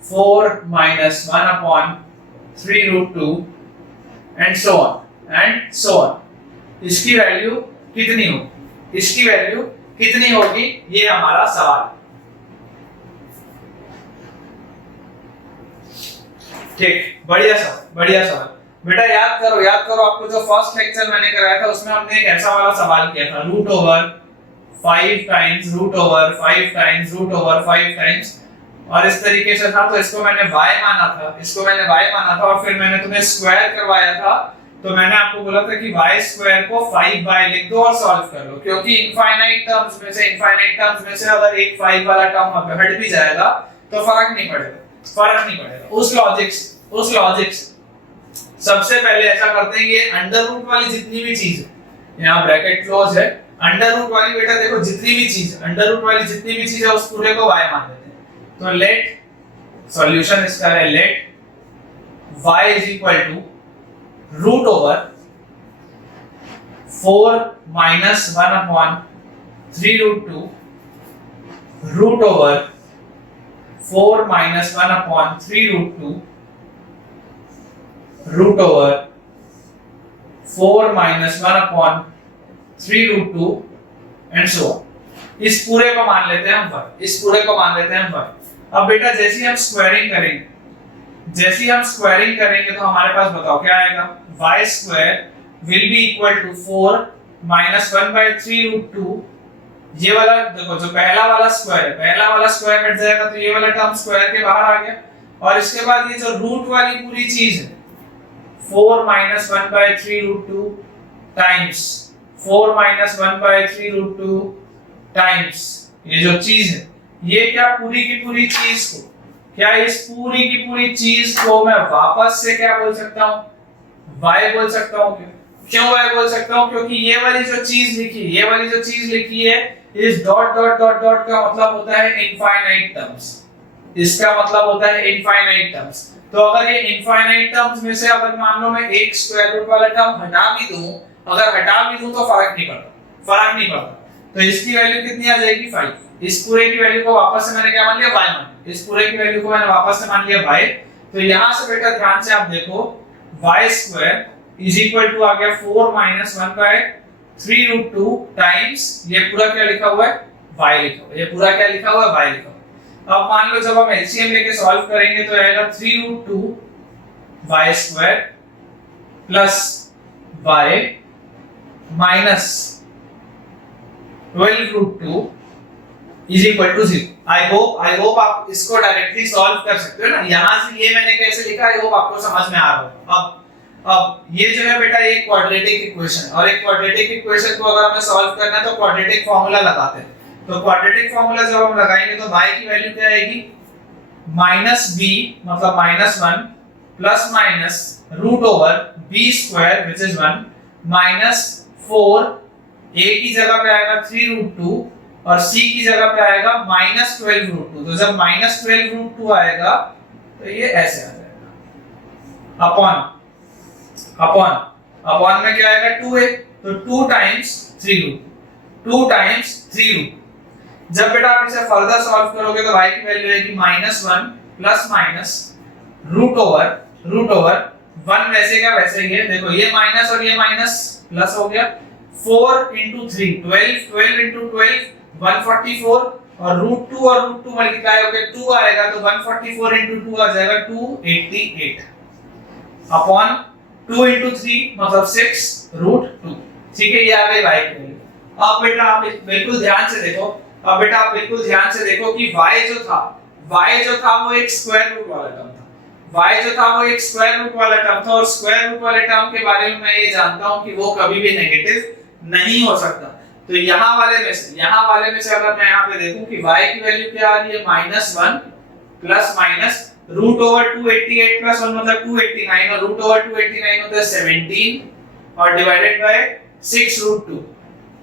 4 minus 1/3√2 and so on and so on. इसकी वैल्यू कितनी होगी, इसकी वैल्यू कितनी होगी, ये हमारा सवाल। ठीक, बढ़िया सवाल, बढ़िया सवाल। बेटा याद करो, याद करो, आपको जो फर्स्ट लेक्चर मैंने कराया था उसमें हमने एक ऐसा वाला सवाल किया था, √5 टाइम्स √5 टाइम्स √5 टाइम्स, और इस तरीके से था। तो इसको मैंने y माना था, इसको मैंने y माना था, और फिर मैंने तुम्हें स्क्वायर करवाया था। तो मैंने आपको बोला था कि y स्क्वायर को 5 लिख दो और सॉल्व कर लो, क्योंकि इनफाइनाइट टर्म्स में से अगर एक 5 वाला टर्म हट भी जाएगा तो फर्क नहीं पड़ेगा। उस लॉजिक से सबसे पहले ऐसा करते हैं, ये अंडर रूट वाली जितनी भी चीज है, यहाँ ब्रैकेट क्लोज है, अंडर रूट वाली बेटा देखो जितनी भी चीज अंडर रूट वाली जितनी भी चीज है उस पूरे को y मान लेते हैं। तो लेट सॉल्यूशन इसका है, let y is equal to √4 minus 1/3√2 √4 minus 1/3√2 √4 minus 1/3√2 and so on. इस पूरे को मान लेते हैं हम y, इस पूरे को मान लेते हैं हम y। अब बेटा जैसे हम स्क्वायरिंग करेंगे तो हमारे पास बताओ क्या आएगा, y square will be equal to 4 minus 1/3√2। ये वाला देखो, जो पहला वाला स्क्वायर हट जाएगा तो ये वाला टर्म स्क्वायर के बाहर आ गया, और इसके बाद ये जो रूट वाली पूरी चीज है 4 माइनस 1/3√2 टाइम्स 4 माइनस 1/3√2 टाइम्स ये जो चीज है, ये क्या पूरी की पूरी चीज को, क्या इस पूरी की पूरी चीज को मैं वापस से क्या बोल सकता हूँ, y बोल सकता हूँ। क्यों y बोल सकता हूँ, क्योंकि ये वाली जो चीज लिखी है इस डॉट डॉट डॉट डॉट का मतलब होता है इनफाइनाइट टर्म्स, इसका मतलब होता है इनफाइनाइट टर्म्स। तो अगर ये इनफाइनाइट टर्म्स में से अगर मान लो मैं एक स्क्वायर रूट वाला टर्म हटा भी दूं तो फर्क नहीं पड़ता। तो इसकी वैल्यू कितनी आ जाएगी 5। इस पूरे की वैल्यू को वापस से मैंने क्या मान लिया y मान लिया, इस पूरे की वैल्यू को मैंने वापस से मान लिया y। तो यहां से बेटा ध्यान से आप देखो y square is equal to आ गया 4 माइनस 1/3√2 टाइम्स ये पूरा क्या लिखा हुआ है y लिखा हुआ है, ये पूरा क्या लिखा हुआ है y लिखा हुआ है। अब मान लो जब हम एलसीएम लेके सॉल्व करेंगे तो आएगा 3√2 y square plus y minus 12√2 is equal to 0। I hope आप इसको डायरेक्टली सॉल्व कर सकते हो ना। यहां से ये मैंने कैसे लिखा, आई होप आपको समझ में आ रहा हो। अब ये जो है बेटा एक क्वाड्रेटिक इक्वेशन, और एक क्वाड्रेटिक इक्वेशन को अगर हमें सॉल्व करना है तो क्वाड्रेटिक फार्मूला लगाते हैं। तो क्वाड्रेटिक फार्मूला जब हम लगाएंगे तो y की वैल्यू क्या आएगी, -b मतलब -1 plus minus √b square which is 1 minus 4 a की जगह पे आएगा 3√2 और c की जगह पे आएगा -12√2। तो जब -12√2 आएगा तो ये ऐसे आ जाएगा, अपॉन में क्या आएगा 2a, तो 2 टाइम्स 3√2। जब बेटा आप इसे फर्दर सॉल्व करोगे तो y की वैल्यू आएगी -1 प्लस माइनस √1 वैसे का वैसे ही है। देखो ये माइनस और ये माइनस प्लस हो गया, 4 into 3 12 into 12 144 और √2 और √2 मल्टीप्लाई होकर 2 आएगा तो 144 into 2 आ जाएगा 288 अपॉन 2 into 3 मतलब 6√2। ठीक है, ये आ गई y की वैल्यू। अब बेटा आप बिल्कुल ध्यान से देखो कि y जो था वो एक स्क्वायर रूट वाला टर्म था। y जो था वो एक स्क्वायर रूट वाला टर्म था, और स्क्वायर रूट वाले टर्म के बारे में मैं ये जानता हूं कि वो कभी भी नेगेटिव नहीं हो सकता। तो यहाँ वाले में से अगर मैं यहाँ पे देखूं कि y की वैल्यू क्या आ रही है, -1 plus minus root over 288 plus 1 मतलब 289, और रूट ओवर 289 होता है 17 और डिवाइडेड बाय 6 रूट 2।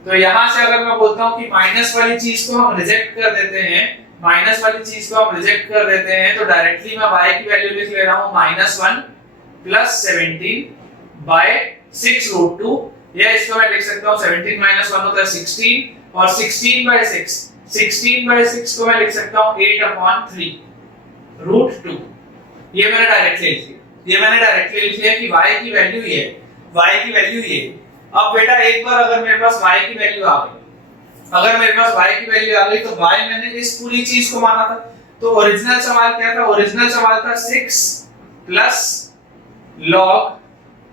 तो यहाँ से अगर मैं बोलता हूँ कि माइनस वाली चीज को हम रिजेक्ट कर देते हैं, तो डायरेक्टली मैं y की वैल्यू लिख ले रहा हूँ -1 प्लस 17 बाय 6 रूट 2, या इसको मैं लिख सकता हूँ 17 माइनस 1 होता है 16 और 16 बाय 6 को मैं लिख सकता हूँ 8/3 रूट 2। ये मैंने डायरेक्टली लिख लिया कि y की वैल्यू ये। अब बेटा एक बार अगर मेरे पास y की वैल्यू आ गई, तो y मैंने इस पूरी चीज को माना था। तो ओरिजिनल सवाल क्या था? ओरिजिनल सवाल था 6 प्लस लॉग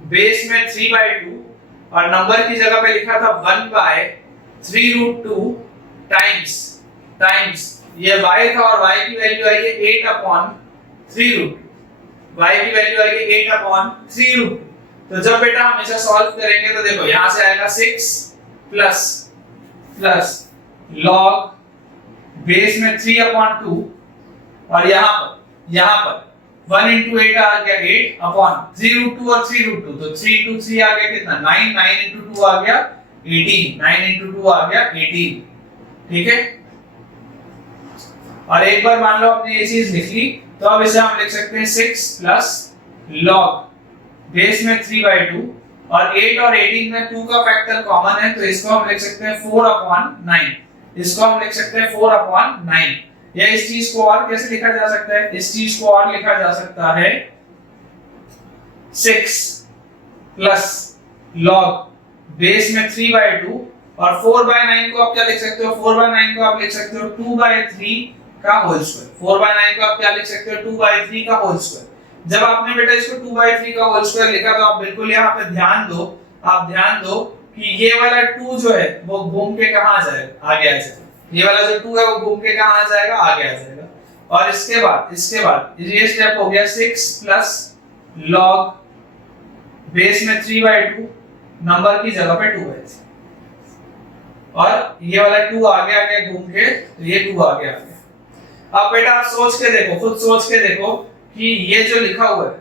बेस में 3/2 और नंबर की जगह पे लिखा था 1/3 रूट 2 टाइम्स ये y था, और y की वैल्यू आई है 8/3 रूट 2। y की वैल्यू आई है 8/3 रूट 2। तो जब बेटा हम इसे सॉल्व करेंगे तो देखो यहां से आएगा 6 प्लस लॉग बेस में 3/2 और यहां पर 1 into 8 आ गया 8/3 रूट 2 और 3 रूट 2, तो 3 into 3 आ गया कितना 9 into 2 आ गया 18। ठीक है, और एक बार मान लो आपने ये चीज लिख ली, तो अब इसे हम लिख सकते हैं 6 प्लस लॉग बेस में 3/2 और 8 और 18 में 2 का फैक्टर कॉमन है, तो इसको हम लिख सकते हैं 4/9। या इस चीज को और कैसे लिखा जा सकता है? इस चीज को और लिखा जा सकता है 6 प्लस लॉग बेस में 3/2 और 4/9 को आप क्या लिख सकते हो? 4/9 को आप लिख सकते हो 2/3 का होल स्क्वायर। 4/9 को आप क्या लिख सकते हो? 2/3 का होल स्क्वायर। जब आपने बेटा इसको 2/3 का होल स्क्वायर लिखा तो आप बिल्कुल यहाँ पे ध्यान दो कि ये वाला 2 जो है वो घूम के कहां आ जाएगा? आगे आ जाएगा। ये वाला जो 2 है वो घूम के कहां आ जाएगा? आगे आ जाएगा। और इसके बाद ये स्टेप हो गया 6 प्लस लॉग बेस में 3/2 नंबर की जगह पे 2 है, और ये वाला 2 आगे घूम के, तो ये 2 आगे आ गया। अब बेटा आप खुद सोच के देखो कि ये जो लिखा हुआ है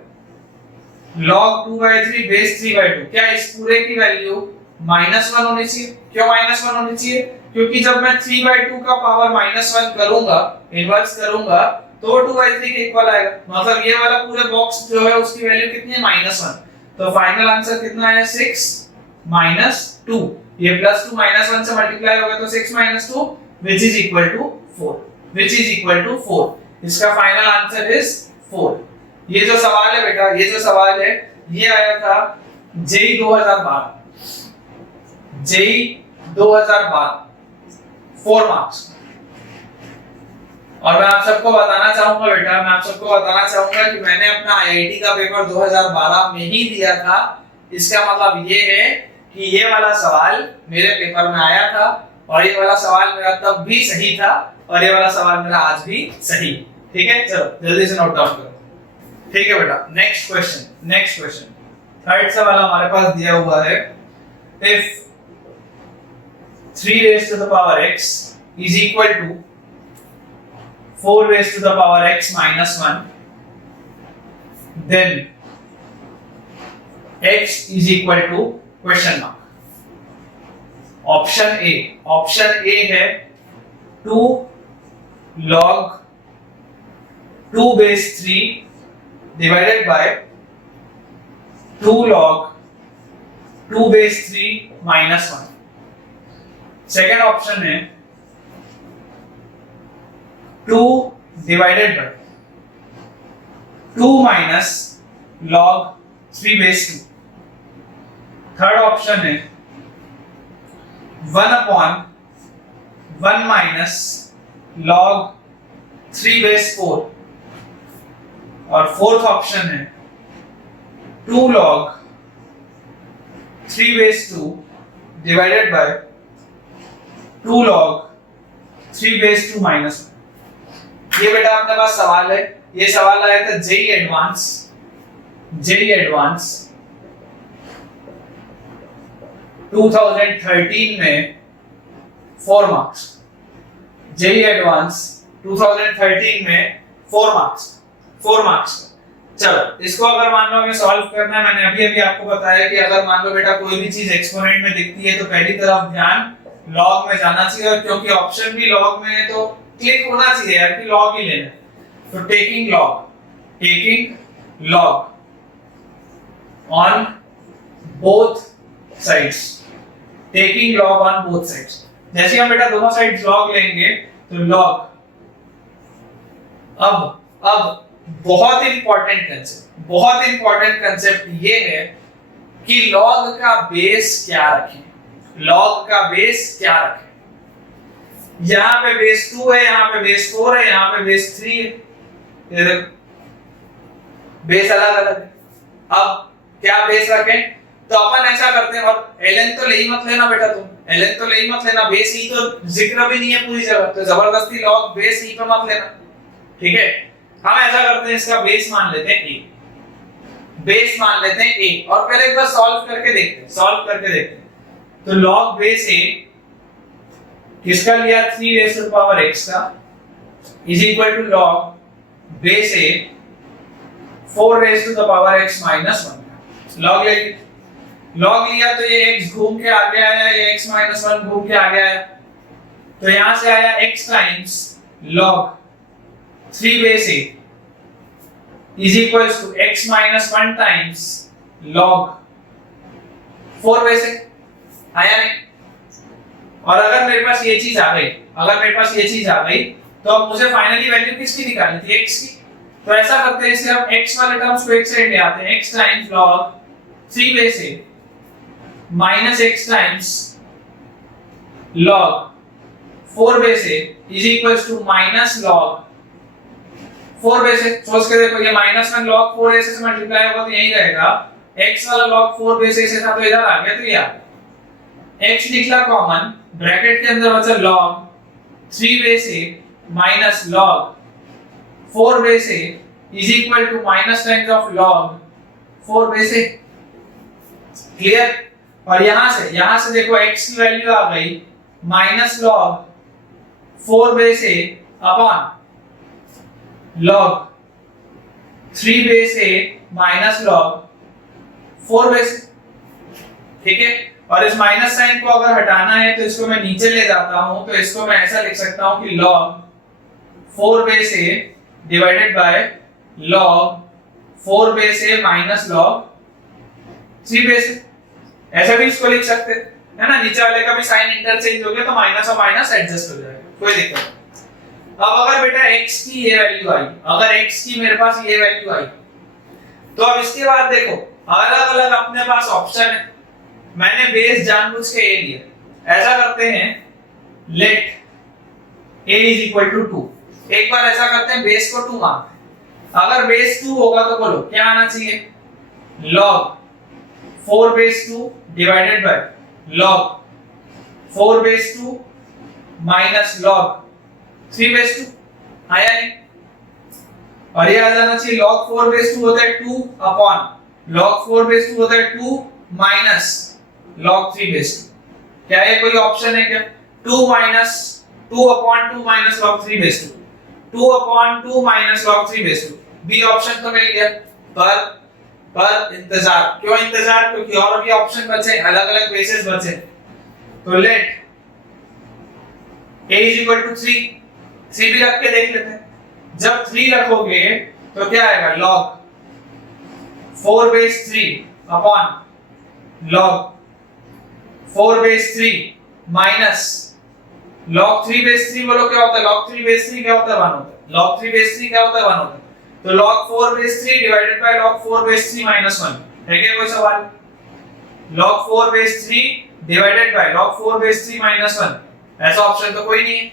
log 2/3 बेस 3/2, क्या इस पूरे की वैल्यू -1 होनी चाहिए? क्यों -1 होनी चाहिए? क्योंकि जब मैं 3/2 का पावर -1 करूंगा, इन्वर्स करूंगा, तो 2/3 के इक्वल आएगा। मतलब ये वाला पूरे बॉक्स जो है उसकी वैल्यू कितनी है? -1। तो फाइनल आंसर कितना है? 6 - 2। ये +2 -1 से मल्टीप्लाई होगा तो 6 - 2 which is equal to 4। इसका फाइनल आंसर इज 4। ये जो सवाल है बेटा, ये आया था जेई 2012 4 मार्क्स। और मैं आप सबको बताना चाहूंगा कि मैंने अपना आईआईटी का पेपर 2012 में ही दिया था। इसका मतलब ये है कि ये वाला सवाल मेरे पेपर में आया था, और ये वाला सवाल मेरा तब भी सही था, और ये वाला सवाल मेरा आज भी सही। ठीक है, चलो जल्दी से नोट डाउन करो। ठीक है बेटा, नेक्स्ट क्वेश्चन थर्ड सवाल हमारे पास दिया हुआ है, if 3 raised to the power x is equal to 4 raised to the power x minus 1, then x is equal to question mark। Option A है 2 log 2 base 3 divided by 2 log 2 base 3 minus 1। Second option है 2 divided by 2 minus log 3 base 2। Third option है 1/1 minus log 3 base 4। और fourth option है 2 log 3 base 2 divided by 2 log 3 base 2 minus 1। ये बेटा अपने पास सवाल है, ये सवाल आया था जेई एडवांस 2013 में 4 मार्क्स। जेई एडवांस 2013 में 4 मार्क्स। चलो इसको अगर मान लो हमें सॉल्व करना है, मैंने अभी अभी आपको बताया कि अगर मान लो बेटा कोई भी चीज एक्सपोनेंट में दिखती है तो पहली तरफ ध्यान लॉग में जाना चाहिए, और क्योंकि ऑप्शन भी लॉग में है तो क्लिक होना चाहिए यार कि लॉग ही लेना है। तो taking log on both sides, taking log on both sides. जैसे हम बेटा दोनों साइड्स लॉग लेंगे तो लॉग, अब बहुत इंपॉर्टेंट कंसेप्ट ये है कि लॉग का बेस क्या रखें। यहाँ पे बेस 2 है, यहाँ पे बेस 4 है, यहाँ पे बेस 3 है, ये देखो बेस अलग अलग है। अब क्या बेस रखें, तो अपन ऐसा करते हैं, और ln तो ले ही मत लेना बेटा, तुम ln तो ले ही मत लेना, बेस ही तो जिक्र भी नहीं है पूरी जगह, तो जबरदस्ती लॉग बेस ही पे मत लेना, ठीक है। हम ऐसा करते हैं, इसका बेस मान लेते हैं a, और पहले एक बार सॉल्व करके देखते हैं। तो log बेस a किसका लिया, 3 raise to the power x का, is equal to log base a 4 raise to the power x minus 1। log लिया तो ये x घूम के आगे आया, ये x माइनस 1 घूम के आगे आया, तो यहां से आया x times log 3 base a is equals to x minus 1 times log 4 base a, आया नहीं। और अगर मेरे पास ये चीज आ गई, तो अब मुझे फाइनली वैल्यू किसकी निकालनी थी, x की। तो ऐसा करते हैं, इसे हम x वाले टर्म्स को एक साइड ले आते हैं, x times log 3 base a minus x times log 4 base a is equals to minus log 4 base a। सोच के देखो, ये माइनस 1 log 4 a से मल्टीप्लाई होगा तो यही रहेगा, x वाला log 4 बेस a से था तो इधर आ गया, तो ये आ गया। x निकला कॉमन, ब्रैकेट के अंदर बचा log 3 base a minus log 4 base a is equal to minus times of log 4 base a। Clear. और यहां से देखो x की वैल्यू आ गई minus log 4 base a upon log 3 base a minus log 4 base a, ठीक है। और इस माइनस साइन को अगर हटाना है तो इसको मैं नीचे ले जाता हूं, तो इसको मैं ऐसा लिख सकता हूं कि log 4 base a divided by log 4 base a minus log 3 base a, ऐसा भी इसको लिख सकते हैं ना। नीचे वाले का भी साइन इंटरचेंज हो गया तो माइनस और माइनस एडजस्ट हो जाएगा, कोई दिक्कत नहीं। अब अगर बेटा x की ये वैल्यू आई, अगर x की मेरे पास ये वैल्यू आई, तो अब इसके बाद देखो अलग अलग अपने पास ऑप्शन है। मैंने बेस जानबूझ के a लिया, ऐसा करते हैं let a is equal to 2। एक बार ऐसा करते हैं, बेस को 2 मानते हैं। अगर बेस 2 होगा तो बोलो क्या आना चाहिए, log 4 base 2 divided by log 4 base 2 minus log 3 base 2, आया नहीं। और ये आ जाना चाहिए log 4 बेस 2 होता है 2 अपॉन log 4 बेस 2 होता है 2 माइनस log 3 बेस 2। क्या ये कोई ऑप्शन है क्या, 2 minus 2 upon 2 minus log 3 base 2, 2 upon 2 minus log 3 base 2, B option तो मिल गया। पर इंतजार, क्यों इंतजार, क्योंकि और भी ऑप्शन बचे, अलग अलग बेसिस बचे। तो let a is equal to 3 भी रख के देख लेते हैं। जब 3 रखोगे तो क्या आएगा, log 4 base 3 upon log 4 base 3 minus log 3 base 3। बोलो क्या होता है, log 3 बेस 3 क्या होता है, 1 होता है। log 3 बेस 3 क्या होता है, 1 होता है। तो log 4 base 3 divided by log 4 base 3 minus 1, है क्या कोई सवाल। log 4 base 3 divided by log 4 base 3 minus 1, ऐसा ऑप्शन तो कोई नहीं है।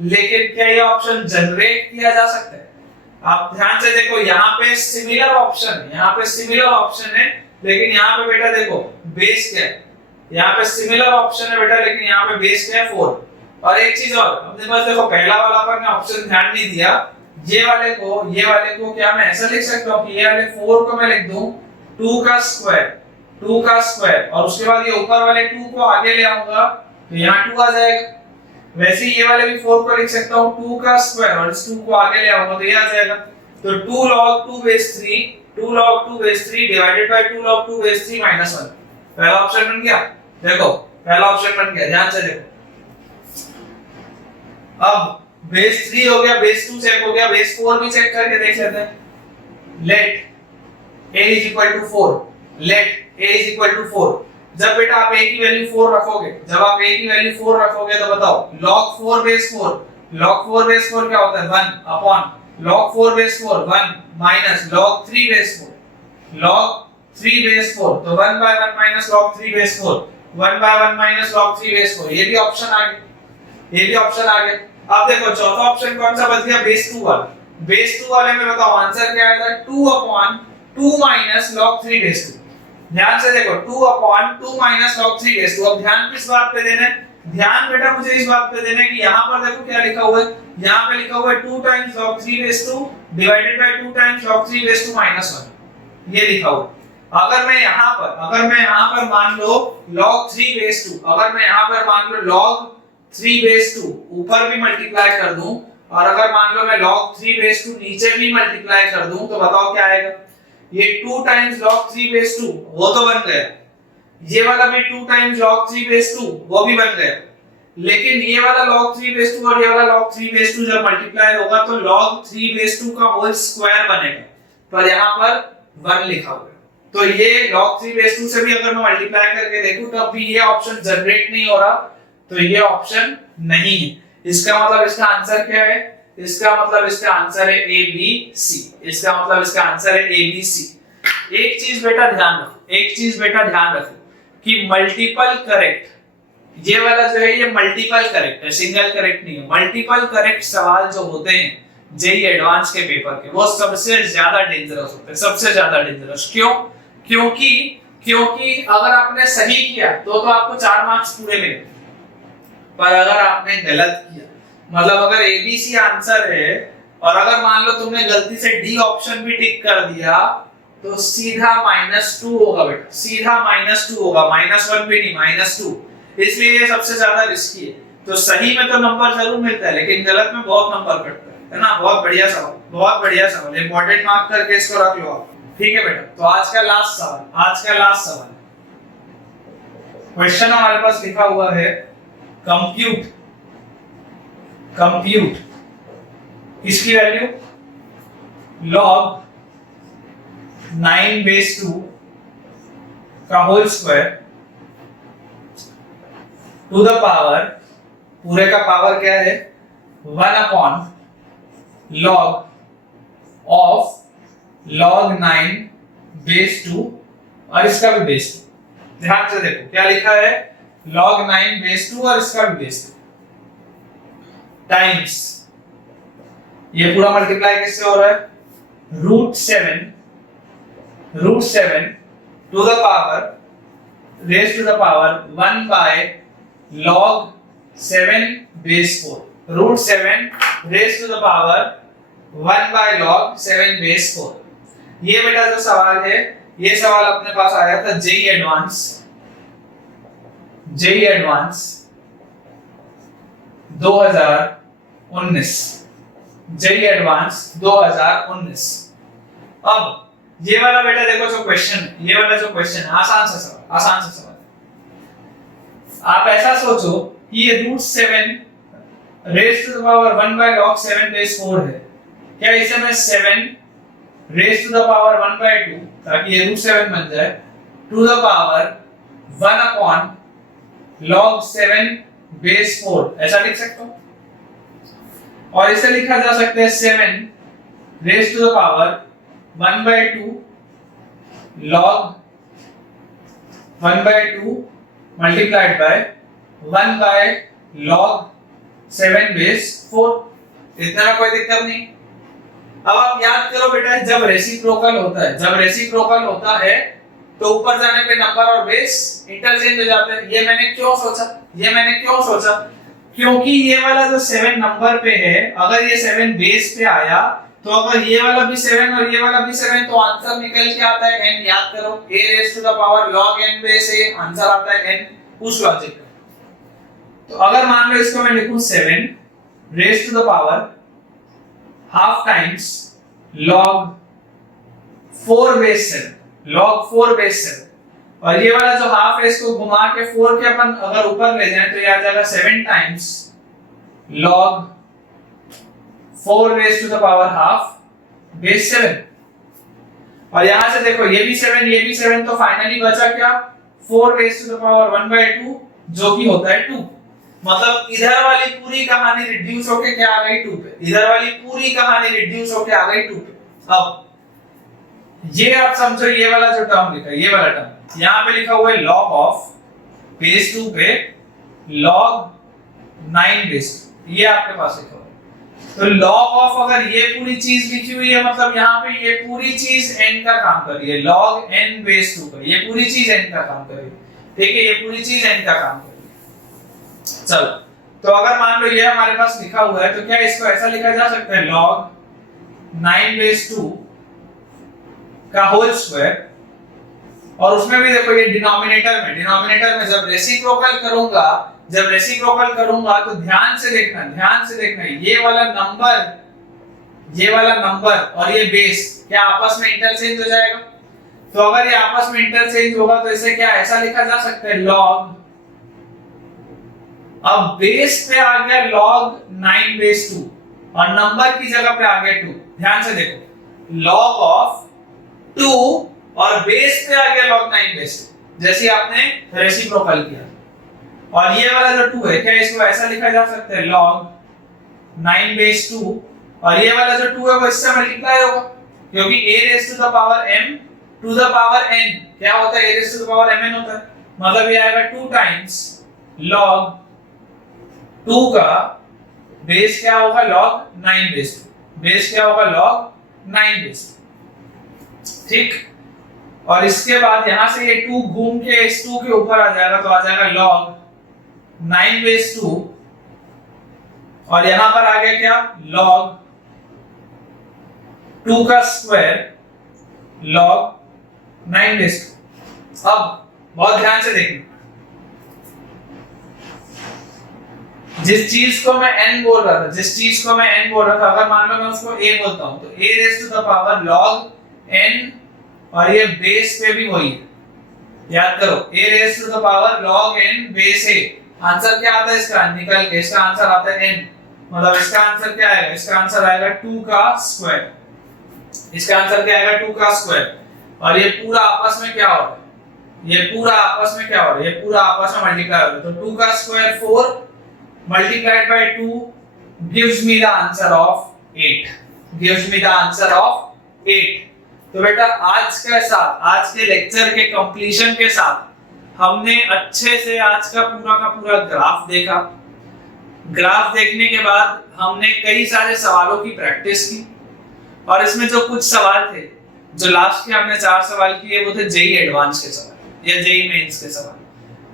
लेकिन क्या ये ऑप्शन जनरेट किया जा सकता है। आप ध्यान से देखो, यहाँ पे सिमिलर ऑप्शन है, लेकिन यहाँ पे बेटा देखो बेस क्या है, यहाँ पे सिमिलर ऑप्शन है बेटा, लेकिन यहाँ पे बेस क्या है 4। और एक चीज और, अपने पास देखो पहला वाला पर मैं ऑप्शन ध्यान नहीं दिया, ये वाले को क्या मैं ऐसा लिख सकता हूँ कि ये वाले 4 को मैं लिख दूं 2 का स्क्वायर और उसके बाद ये ऊपर वाले 2 को आगे ले आऊंगा तो यहाँ 2 आ जाएगा। वैसे ही ये वाले भी 4 को लिख सकता हूँ 2 का स्क्वायर और इस 2 को आगे ले आऊंगा तो ये आ जाएगा। तो 2 log 2 base 3 divided by 2 log 2 base 3 minus 1, पहला ऑप्शन बन गया। देखो पहला ऑप्शन बन गया, ध्यान से देखो। अब बेस 3 हो गया, बेस 2 चेक हो गया, बेस 4 भी चेक करके देख लेते हैं। Let a is equal to 4, let a is equal to 4। जब बेटा आप a की वैल्यू 4 रखोगे, तो बताओ log 4 base 4 क्या होता है 1 upon log 4 base 4 1 minus log 3 base 4 तो 1 by 1 minus log 3 base 4 1 by 1 minus log 3 base 4, ये भी ऑप्शन आ गया। अब देखो चौथा ऑप्शन कौन सा बच गया, बेस 2 वाला। बेस 2 वाले में बताओ आंसर क्या आएगा, 2 अपॉन 2 माइनस log 3 base 2। ध्यान से देखो 2 अपॉन 2 माइनस log 3 base 2। अब ध्यान किस बात पे देना है, ध्यान बेटा मुझे इस बात पे देना है कि यहाँ पर देखो क्या लिखा हुआ है, यहाँ पे लिखा हुआ है 2 times log 3 base 2 divided by 2 times log 3 base 2 minus 1, ये लिखा हुआ है। अगर मैं यहाँ पर मान लो log 3 base 2, अगर मैं यहाँ पर मान लो log 3 base 2 ऊपर भी मल्टीप्लाई कर दूं और अगर मान लो मैं log 3 base 2 नीचे भी मल्टीप्लाई कर दूं तो बताओ क्या आएगा, ये 2 टाइम्स log 3 base 2 वो तो बन गया, ये वाला भी 2 टाइम्स log 3 base 2 वो भी बन गया, लेकिन ये वाला log 3 base 2 और ये वाला log 3 base 2 जब मल्टीप्लाई होगा तो log 3 base 2 का होल स्क्वायर बनेगा, पर यहाँ पर 1 लिखा हुआ है। तो ये log 3 base 2 से भी अगर मैं मल्टीप्लाई करके देखूं तब भी ये ऑप्शन जनरेट नहीं हो रहा, तो ये ऑप्शन नहीं है। इसका मतलब इसका आंसर क्या है, इसका मतलब इसका आंसर है ए बी सी, इसका मतलब इसका आंसर है ए बी सी। एक चीज बेटा ध्यान रखो कि मल्टीपल करेक्ट, ये वाला जो है ये मल्टीपल करेक्ट है, सिंगल करेक्ट नहीं है। मल्टीपल करेक्ट सवाल जो होते हैं जेईई एडवांस के पेपर के, वो सबसे ज्यादा डेंजरस होते हैं, सबसे ज्यादा डेंजरस। क्यों? क्योंकि अगर आपने सही किया तो आपको 4 मार्क्स पूरे मिलेंगे, पर अगर आपने गलत किया, मतलब अगर एबीसी आंसर है और अगर मान लो तुमने गलती से डी ऑप्शन भी टिक कर दिया तो सीधा -2 होगा बेटा, सीधा -2 होगा, -1 भी नहीं, -2। इसलिए ये सबसे ज्यादा रिस्की है। तो सही में तो नंबर जरूर मिलता है लेकिन गलत में बहुत नंबर कटता है ना। बहुत बढ़िया सवाल, इंपॉर्टेंट मार्क करके इसको रख लो आप, ठीक है बेटा। तो आज का लास्ट सवाल क्वेश्चन हमारे पास लिखा हुआ है कंप्यूट इसकी वैल्यू log 9 base 2 का whole square to the power, पूरे का पावर क्या है 1 अपॉन log 9 base 2 और इसका भी बेस 2। ध्यान से देखो क्या लिखा है, log 9 base 2 और इसका भी बेस 2 टाइम्स, ये पूरा मल्टीप्लाई किससे हो रहा है, √7 to the power raise to the power 1 by log 7 base 4, √7 raise to the power 1 by log 7 base 4। ये बेटा जो सवाल है, ये सवाल अपने पास आया था जेईई एडवांस 2019, जेईई एडवांस 2019। अब ये वाला बेटा देखो जो क्वेश्चन, ये वाला जो क्वेश्चन है आसान सा सवाल। आप ऐसा सोचो कि ये √7 raise to the power 1 by log 7 base 4 है, क्या इसे मैं 7 raise to the power 1 by 2 ताकि ये √7 बन जाए to the power 1 upon log 7 base 4 ऐसा लिख सकता हूं, और इसे लिखा जा सकता है 7 raise to the power 1 by 2 log 1 by 2 multiplied by 1 by log 7 base 4। इतना में कोई दिक्कत नहीं। अब आप याद करो बेटा, जब रेसिप्रोकल होता है तो ऊपर जाने पे नंबर और बेस इंटरचेंज हो जाते हैं। ये मैंने क्यों सोचा, क्योंकि ये वाला जो 7 नंबर पे है, अगर ये 7 बेस पे आया तो अगर ये वाला भी 7 और ये वाला भी 7 तो आंसर निकल के आता है n। याद करो a raise to the power log n base a, answer आता है n उस लॉजिक का। तो अगर मान लो इसको मैं लिखूं 7 raise to the power half times log 4 base 7, log 4 base 7, और ये वाला जो हाफ है इसको घुमा के 4 के अपन अगर ऊपर ले जाएं तो ये आ जाएगा 7 times log 4 raise to the power half base 7। और यहां से देखो ये भी 7 ये भी 7, तो फाइनली बचा क्या 4 रेज़ टू द पावर 1/2 जो कि होता है 2। मतलब इधर वाली पूरी कहानी रिड्यूस होके क्या आ गई 2 पे, इधर वाली पूरी कहानी रिड्यूस होके आ गई 2 पे। अब ये आप समझो ये वाला जो टर्म लिखा है, ये वाला टर्म यहां पे लिखा हुआ है log ऑफ बेस 2 पे log 9 बेस 2, ये आपके पास लिखा हुआ है। तो log ऑफ अगर ये पूरी चीज लिखी हुई है मतलब यहाँ पे ये पूरी चीज n का काम कर रही है, log n बेस 2 का ये पूरी चीज n का काम कर रही है, ठीक है, ये पूरी चीज n का काम कर रही है। चलो तो अगर मान लो ये हमारे पास लिखा हुआ है तो क्या इसको ऐसा लिखा जा सकता है log 9 बेस 2 का होल स्क्वायर, और उसमें भी देखो ये डिनोमिनेटर में जब रेसिप्रोकल करूंगा तो ध्यान से देखना ये वाला नंबर और ये बेस क्या आपस में इंटरचेंज हो जाएगा। तो अगर ये आपस में इंटरचेंज होगा तो इसे क्या ऐसा लिखा जा सकता है log, अब बेस पे आ गया log 9 बेस 2 और नंबर की जगह पे आ गया 2। ध्यान से देखो log ऑफ 2 और बेस पे आ गया log 9 बेस 2, जैसे आपने रेसिप्रोकल किया। और ये वाला जो 2 है क्या इसको ऐसा लिखा जा सकता है log 9 बेस 2, और ये वाला जो 2 है वो इससे मल्टीप्लाई होगा क्योंकि a raise to the power m to the power n क्या होता है a raise to the power mn होता है, मतलब ये आएगा 2 टाइम्स log 2 का बेस क्या होगा log 9 बेस 2, बेस क्या होगा log 9 बेस 2, ठीक। और इसके बाद यहां से ये 2 घूम के इस 2 के ऊपर आ जाएगा तो आ जाएगा log 9 बेस 2, और यहां पर आ गया क्या log 2 का स्क्वायर log 9 बेस 2। अब बहुत ध्यान से देखना, जिस चीज को मैं n बोल रहा था अगर मान लो मैं उसको a बोलता हूं तो a raise to the power log n, और ये बेस पे भी वही है, याद करो a raise to the power log n base a। Answer क्या आता है इसका निकल के, इसका आंसर आता है n, मतलब इसका आंसर क्या आएगा, इसका आंसर आएगा 2 का स्क्वायर, इसका आंसर क्या आएगा 2 का स्क्वायर। और ये पूरा आपस में क्या हो रहा है, ये पूरा आपस में मल्टीप्लाई हो रहा है, तो 2 का square 4 multiplied by 2 gives me the answer of 8। तो बेटा आज के लेक्चर के कंप्लीशन के साथ हमने अच्छे से आज का पूरा ग्राफ देखा। ग्राफ देखने के बाद हमने कई सारे सवालों की प्रैक्टिस की, और इसमें जो कुछ सवाल थे जो लास्ट के हमने 4 सवाल किए वो थे जेई एडवांस के सवाल या जेई मेंस के सवाल।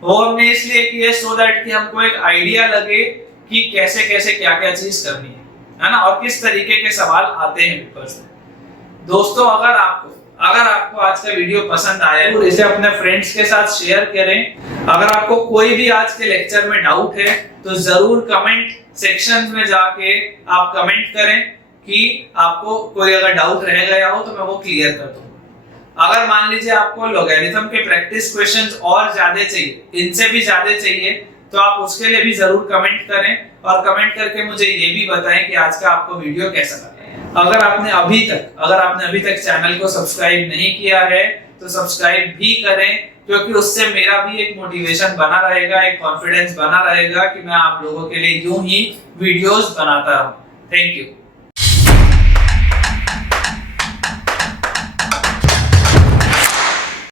वो हमने इसलिए किए सो दैट कि हमको एक आइडिया लगे कि कैसे कैसे क्या क्या चीज करनी है ना, और किस तरीके के सवाल आते हैं पेपर्स में। दोस्तों अगर आपको आज का वीडियो पसंद आया तो इसे अपने फ्रेंड्स के साथ शेयर करें। अगर आपको कोई भी आज के लेक्चर में डाउट है तो जरूर कमेंट सेक्शन में जाके आप कमेंट करें कि आपको कोई अगर डाउट रह गया हो तो मैं वो क्लियर कर दूंगा। अगर मान लीजिए आपको लॉगरिथम के प्रैक्टिस क्वेश्चंस और ज्यादा चाहिए, इनसे भी ज्यादा चाहिए, तो आप उसके लिए भी जरूर कमेंट करें, और कमेंट करके मुझे ये भी बताएं कि आज का आपको वीडियो कैसा लगा। अगर आपने अभी तक चैनल को सब्सक्राइब नहीं किया है तो सब्सक्राइब भी करें, क्योंकि उससे मेरा भी एक मोटिवेशन बना रहेगा, एक कॉन्फिडेंस बना रहेगा कि मैं आप लोगों के लिए यूं ही वीडियोस बनाता रहूं। Thank you.